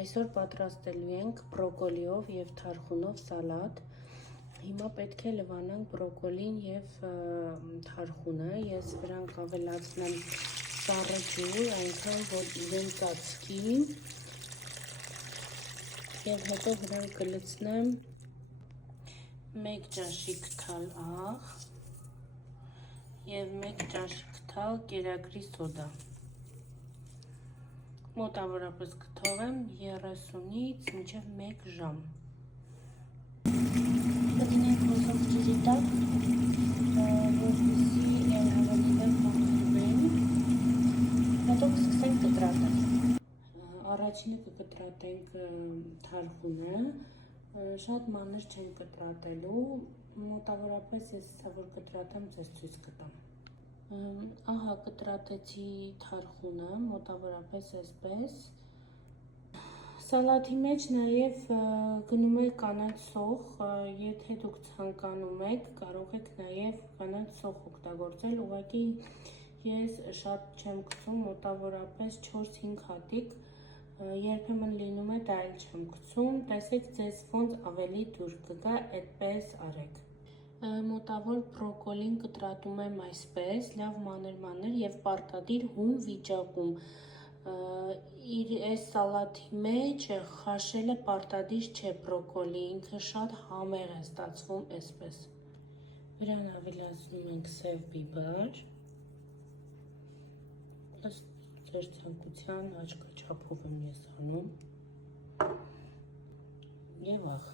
Այսօր պատրաստելու ենք բրոկոլիով եւ թարխունով սալատ։ Հիմա պետք է լվանանք բրոկոլին եւ թարխունը։ Ես վրանք ավելացնեմ սառը ջուր, այնքան որ իրեն ծածկի եւ հետո վրանք կլցնեմ 1 ճաշի քթալ աղ եւ 1 ճաշի քթալ կերակրի սոդա։ Մոտավորապես կթողեմ 30-ից մինչև 1 ժամ։ Կդնենք հոսող ջրի տակ, որպեսզի հավելիքներ փոխվեն։ Հետո կսկսենք կտրատել։ Առաջինը կկտրատենք թարխունը, շատ մանր չենք կտրատելու, մոտավորապես ես որ կտրատեմ, ձեզ ցույց կտամ։ Ահա կտրատեցի թարխունը, մոտավորապես այսպես։ Սալատի մեջ նաև գնում է կանաչ սոխ, եթե դուք ցանկանում եք, կարող եք նաև կանաչ սոխ օգտագործել, ուղղակի ես շատ չեմ գցում, մոտավորապես 4-5 հատիկ, երբեմն լինում է դա էլ չեմ գցում, տեսեք ձեզ ոնց ավելի դուր կգա, այդպես արեք։ Մոտավոր բրոկոլին կտրատում եմ այսպես, լավ մանր եւ պարտադիր հում վիճակում։ Իր այս սալատի մեջ խաշելը պարտադիր չէ բրոկոլի, ինքը շատ համեղ է ստացվում այսպես։ Վրան ավելացնում ենք սև բիբար, ըստ ձեր ցանկության աչքաչափով եմ ես անում, եւ աղ։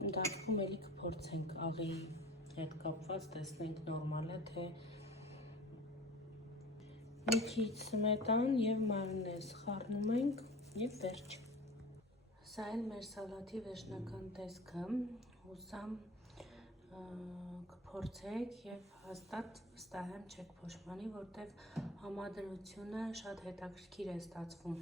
Ընթացքում էլի կփորձենք աղի հետ կապված, տեսնենք նորմալ է, թե մի քիչ սմետան եւ մարինեզ խառնում ենք եւ վերջ։ Սա էլ մեր սալատի վերջնական տեսքը, հուսամ կփորձեք եւ հաստատ վստահ եմ չեք փոշմանի, որտեվ համադրությունը շատ հետաքրքիր է ստացվում։